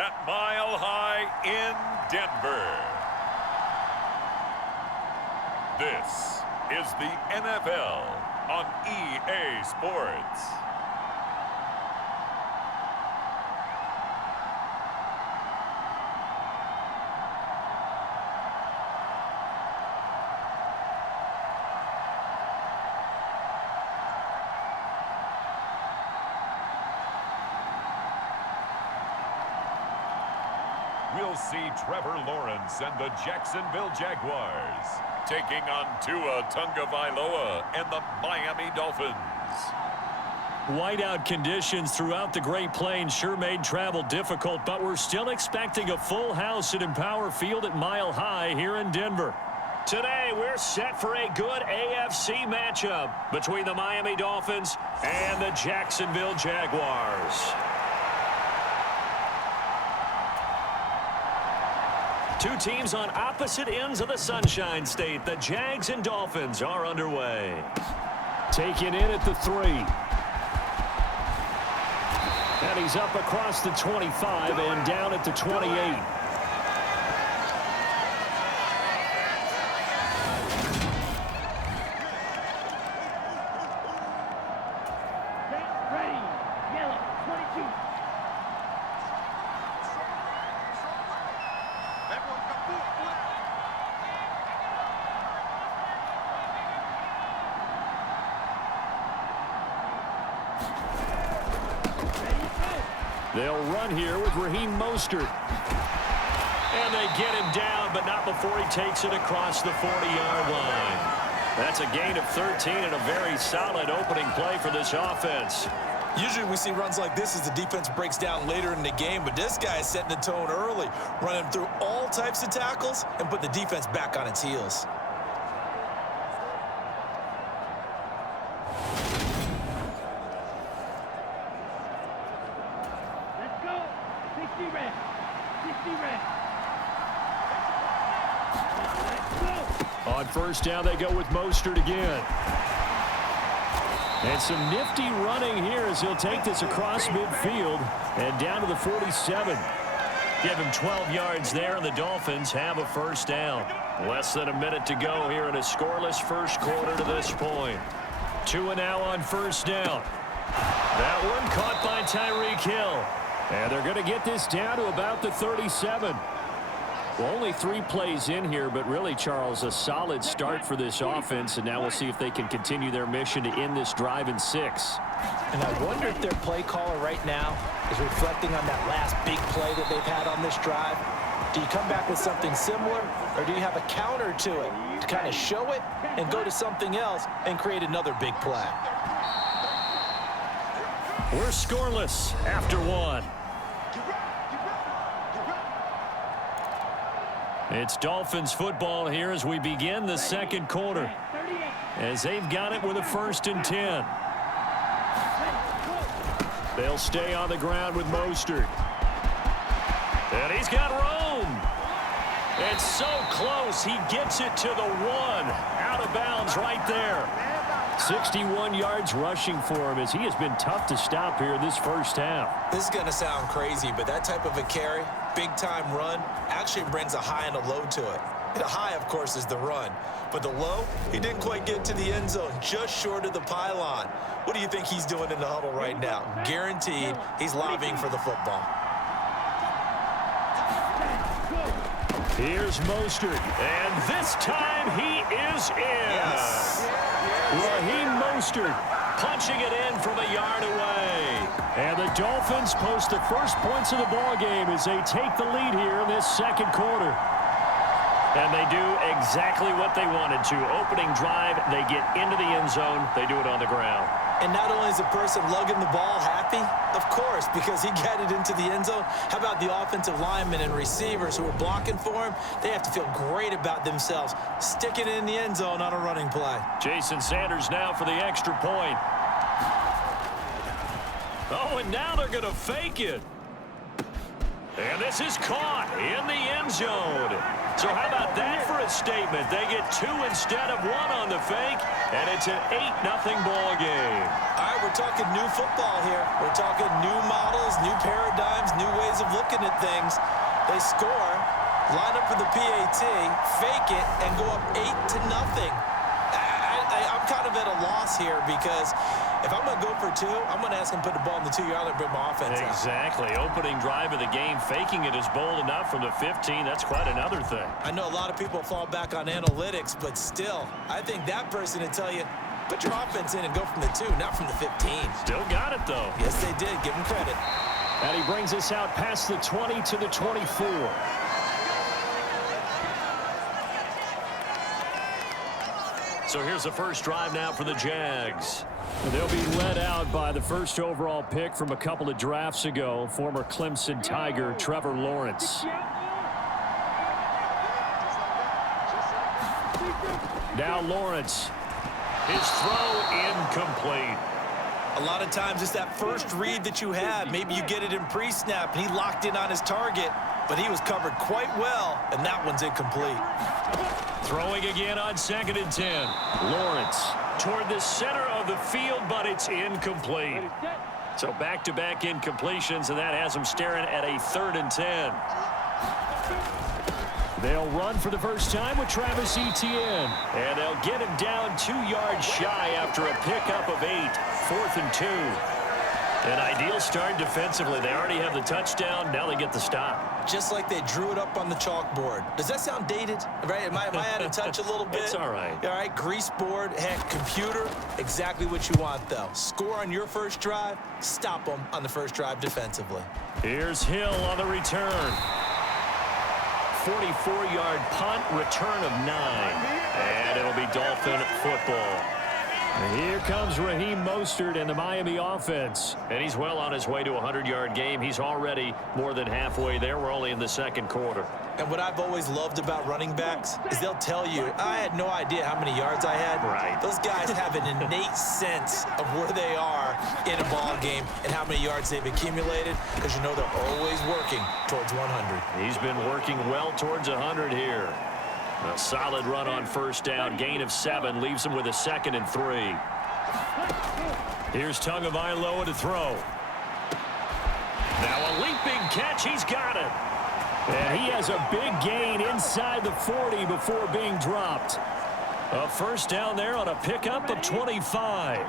that Mile High in Denver. This is the NFL on EA Sports. We'll see Trevor Lawrence and the Jacksonville Jaguars taking on Tua Tagovailoa and the Miami Dolphins. Whiteout conditions throughout the Great Plains sure made travel difficult, but we're still expecting a full house at Empower Field at Mile High here in Denver. Today, we're set for a good AFC matchup between the Miami Dolphins and the Jacksonville Jaguars. Two teams on opposite ends of the Sunshine State. The Jags and Dolphins are underway. Taken in at the 3. And he's up across the 25 and down at the 28. They'll run here with Raheem Mostert. And they get him down, but not before he takes it across the 40-yard line. That's a gain of 13 and a very solid opening play for this offense. Usually we see runs like this as the defense breaks down later in the game, but this guy is setting the tone early, running through all types of tackles and put the defense back on its heels. On first down, they go with Mostert again. And some nifty running here as he'll take this across midfield and down to the 47. Give him 12 yards there, and the Dolphins have a first down. Less than a minute to go here in a scoreless first quarter to this point. Tua now on first down. That one caught by Tyreek Hill. And they're going to get this down to about the 37. Well, only 3 plays in here, but really, Charles, a solid start for this offense. And now we'll see if they can continue their mission to end this drive in 6. And I wonder if their play caller right now is reflecting on that last big play that they've had on this drive. Do you come back with something similar, or do you have a counter to it to kind of show it and go to something else and create another big play? We're scoreless after 1. It's Dolphins football here as we begin the second quarter, as they've got it with a 1st and 10. They'll stay on the ground with Mostert. And he's got room. It's so close. He gets it to the 1. Out of bounds right there. 61 yards rushing for him as he has been tough to stop here this first half. This is going to sound crazy, but that type of a carry, big-time run, actually brings a high and a low to it. The high, of course, is the run. But the low, he didn't quite get to the end zone, just short of the pylon. What do you think he's doing in the huddle right now? Guaranteed he's lobbying for the football. Here's Mostert, and this time he is in. Yes. Raheem Mostert punching it in from a yard away. And the Dolphins post the first points of the ball game as they take the lead here in this second quarter. And they do exactly what they wanted to. Opening drive, they get into the end zone. They do it on the ground. And not only is the person lugging the ball happy, of course, because he got it into the end zone. How about the offensive linemen and receivers who are blocking for him? They have to feel great about themselves, sticking it in the end zone on a running play. Jason Sanders now for the extra point. Oh, and now they're going to fake it. And this is caught in the end zone. So how about that for a statement? They get 2 instead of 1 on the fake, and it's an 8-0 ball game. I we're talking new football here. We're talking new models, new paradigms, new ways of looking at things. They score, line up for the PAT, fake it, and go up 8-0. I'm kind of at a loss here because if I'm going to go for 2, I'm going to ask him to put the ball in the 2-yard line and bring my offense out. Exactly. Opening drive of the game, faking it is bold enough from the 15. That's quite another thing. I know a lot of people fall back on analytics, but still, I think that person would tell you, put your offense in and go from the 2, not from the 15. Still got it, though. Yes, they did. Give him credit. And he brings us out past the 20 to the 24. So here's the first drive now for the Jags. They'll be led out by the first overall pick from a couple of drafts ago, former Clemson Tiger Trevor Lawrence. Now Lawrence. His throw incomplete. A lot of times it's that first read that you have. Maybe you get it in pre-snap, and he locked in on his target, but he was covered quite well, and that one's incomplete. Throwing again on 2nd and 10. Lawrence toward the center of the field, but it's incomplete. So back-to-back incompletions, and that has him staring at a 3rd and 10. They'll run for the first time with Travis Etienne. And they'll get him down 2 yards shy after a pickup of 8. 4th and 2. An ideal start defensively. They already have the touchdown. Now they get the stop. Just like they drew it up on the chalkboard. Does that sound dated? Right? Am I out of touch a little bit? It's all right. All right, grease board, heck, computer. Exactly what you want, though. Score on your first drive. Stop them on the first drive defensively. Here's Hill on the return. 44-yard punt, return of 9. And it'll be Dolphin football. And here comes Raheem Mostert and the Miami offense. And he's well on his way to a 100-yard game. He's already more than halfway there. We're only in the 2nd quarter. And what I've always loved about running backs is they'll tell you, I had no idea how many yards I had. Right. Those guys have an innate sense of where they are in a ball game and how many yards they've accumulated, because you know they're always working towards 100. He's been working well towards 100 here. A solid run on first down. Gain of 7 leaves him with a 2nd and 3. Here's Tagovailoa to throw. Now a leaping catch. He's got it. And he has a big gain inside the 40 before being dropped. A first down there on a pickup of 25.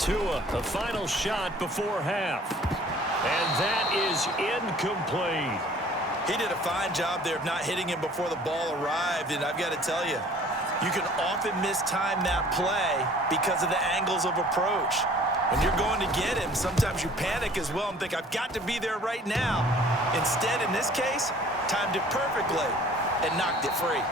Tua, a final shot before half. And that is incomplete. He did a fine job there of not hitting him before the ball arrived, and I've got to tell you, you can often mistime that play because of the angles of approach. When you're going to get him, sometimes you panic as well and think, I've got to be there right now. Instead, in this case, timed it perfectly and knocked it free.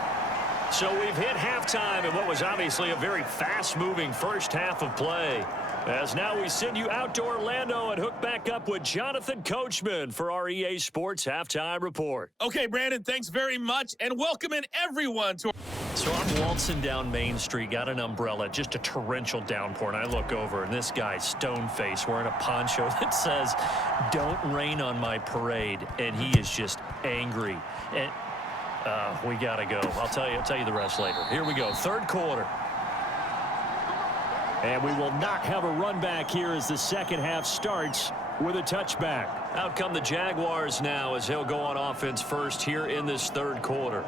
So we've hit halftime in what was obviously a very fast-moving first half of play. As now we send you out to Orlando and hook back up with Jonathan Coachman for our EA Sports Halftime Report. Okay, Brandon, thanks very much, and welcome in everyone to... So I'm waltzing down Main Street, got an umbrella, just a torrential downpour, and I look over, and this guy's stone-faced wearing a poncho that says, "Don't rain on my parade," and he is just angry. And we got to go. I'll tell you the rest later. Here we go, 3rd quarter. And we will not have a run back here as the second half starts with a touchback. Out come the Jaguars now as he'll go on offense first here in this 3rd quarter.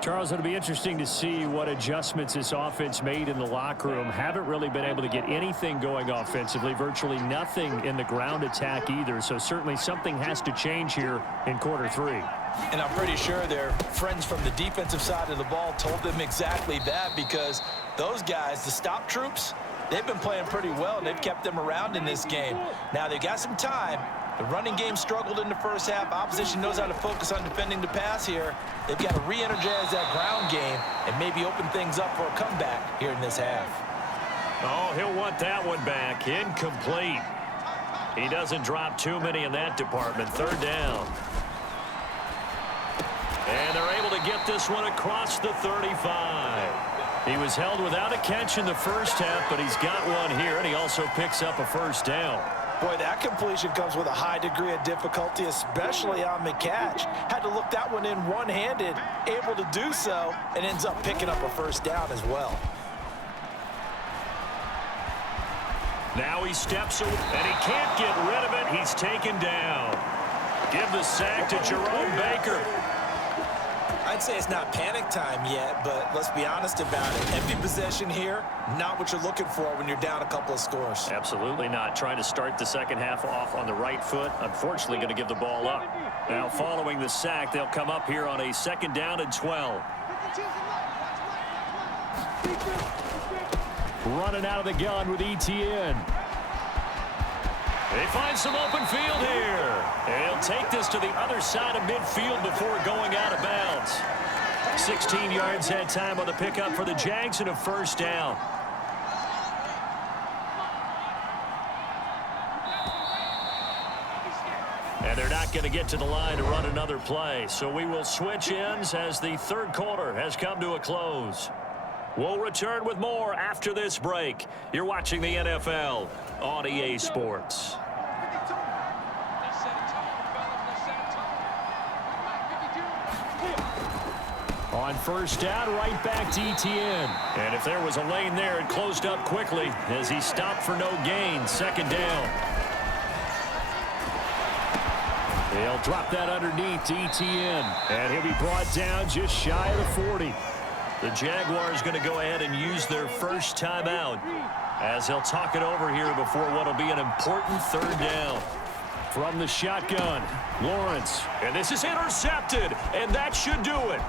Charles, it'll be interesting to see what adjustments this offense made in the locker room. Haven't really been able to get anything going offensively, virtually nothing in the ground attack either. So certainly something has to change here in quarter 3. And I'm pretty sure their friends from the defensive side of the ball told them exactly that, because those guys, the stop troops, they've been playing pretty well, and they've kept them around in this game. Now, they've got some time. The running game struggled in the first half. Opposition knows how to focus on defending the pass here. They've got to re-energize that ground game and maybe open things up for a comeback here in this half. Oh, he'll want that one back. Incomplete. He doesn't drop too many in that department. 3rd down. And they're able to get this one across the 35. He was held without a catch in the first half, but he's got one here, and he also picks up a first down. Boy, that completion comes with a high degree of difficulty, especially on the catch. Had to look that one in one-handed, able to do so, and ends up picking up a first down as well. Now he steps away, and he can't get rid of it. He's taken down. Give the sack to Jerome Baker. I'd say it's not panic time yet, but let's be honest about it. Empty possession here, not what you're looking for when you're down a couple of scores. Absolutely not. Trying to start the second half off on the right foot. Unfortunately, going to give the ball up. Now, following the sack, they'll come up here on a 2nd down and 12. Running out of the gun with ETN. They find some open field here. And he'll take this to the other side of midfield before going out of bounds. 16 yards that time on the pickup for the Jags and a 1st down. And they're not going to get to the line to run another play. So we will switch ends as the 3rd quarter has come to a close. We'll return with more after this break. You're watching the NFL on EA Sports. On 1st down, right back to ETN. And if there was a lane there, it closed up quickly as he stopped for no gain. 2nd down. They'll drop that underneath to ETN. And he'll be brought down just shy of the 40. The Jaguars going to go ahead and use their first timeout as they'll talk it over here before what will be an important 3rd down. From the shotgun, Lawrence. And this is intercepted, and that should do it.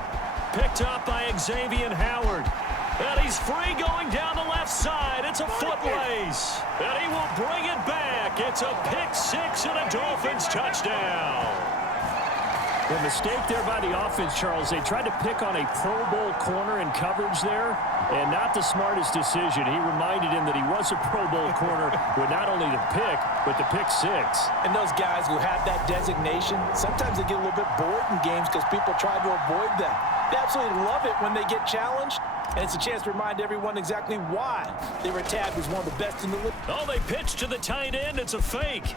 Picked up by Xavier Howard. And he's free going down the left side. It's a foot race. And he will bring it back. It's a pick-6 and a Dolphins touchdown. The mistake there by the offense, Charles, they tried to pick on a Pro Bowl corner in coverage there, and not the smartest decision. He reminded him that he was a Pro Bowl corner with not only the pick, but the pick-6. And those guys who have that designation, sometimes they get a little bit bored in games because people try to avoid them. They absolutely love it when they get challenged, and it's a chance to remind everyone exactly why they were tagged as one of the best in the league. Oh, they pitch to the tight end. It's a fake.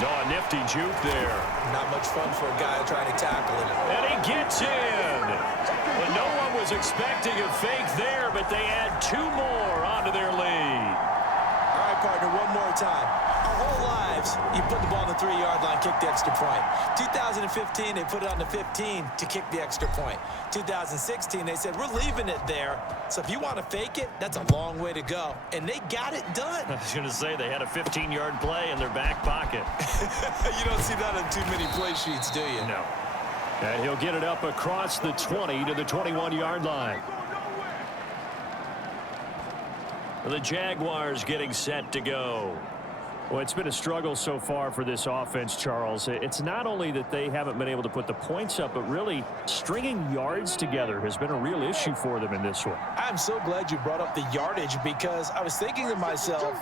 No, a nifty juke there. Not much fun for a guy trying to tackle him. And he gets in. Well, no one was expecting a fake there, but they add 2 more onto their lead. All right, partner, one more time. Our whole lives, you put the ball on the 3-yard line, kick the extra point. 2015, they put it on the 15 to kick the extra point. 2016, they said, we're leaving it there. So if you want to fake it, that's a long way to go. And they got it done. I was going to say, they had a 15-yard play in their back pocket. You don't see that on too many play sheets, do you? No. And he'll get it up across the 20 to the 21-yard line. The Jaguars getting set to go. Well, it's been a struggle so far for this offense, Charles. It's not only that they haven't been able to put the points up, but really stringing yards together has been a real issue for them in this one. I'm so glad you brought up the yardage because I was thinking to myself,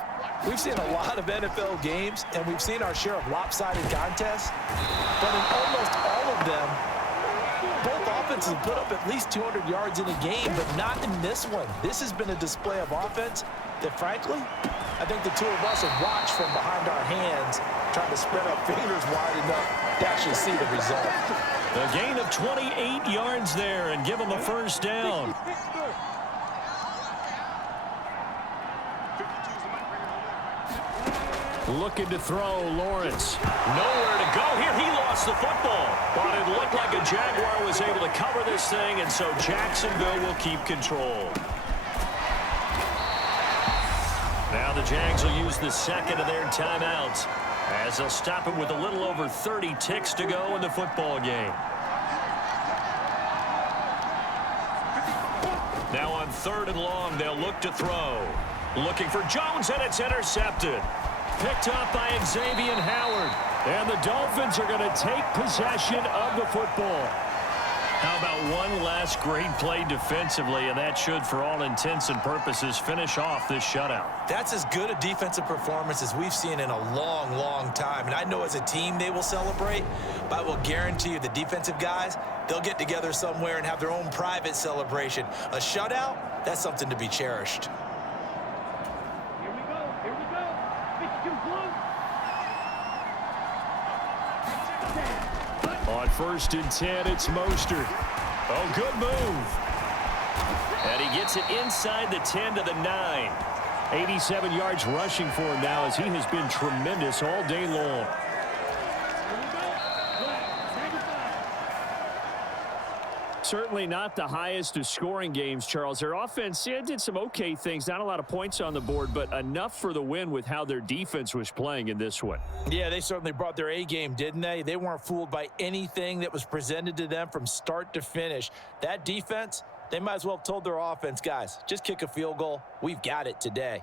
we've seen a lot of NFL games, and we've seen our share of lopsided contests, but in almost all of them, both offenses put up at least 200 yards in a game, but not in this one. This has been a display of offense that, frankly, I think the two of us have watched from behind our hands, trying to spread our fingers wide enough to actually see the result. A gain of 28 yards there and give them a 1st down. Looking to throw, Lawrence. Nowhere to go here. He lost the football. But it looked like a Jaguar was able to cover this thing, and so Jacksonville will keep control. Now the Jags will use the 2nd of their timeouts as they'll stop it with a little over 30 ticks to go in the football game. Now on 3rd and long, they'll look to throw. Looking for Jones, and it's intercepted. Picked up by Xavier Howard. And the Dolphins are going to take possession of the football. How about one last great play defensively, and that should, for all intents and purposes, finish off this shutout. That's as good a defensive performance as we've seen in a long, long time. And I know as a team they will celebrate, but I will guarantee you the defensive guys, they'll get together somewhere and have their own private celebration. A shutout, that's something to be cherished. On 1st and 10, it's Mostert. Oh, good move. And he gets it inside the 10 to the 9. 87 yards rushing for him now as he has been tremendous all day long. Certainly not the highest of scoring games, Charles. Their offense did some okay things. Not a lot of points on the board, but enough for the win with how their defense was playing in this one. Yeah, they certainly brought their A game, didn't they? They weren't fooled by anything that was presented to them from start to finish. That defense, they might as well have told their offense, guys, just kick a field goal. We've got it today.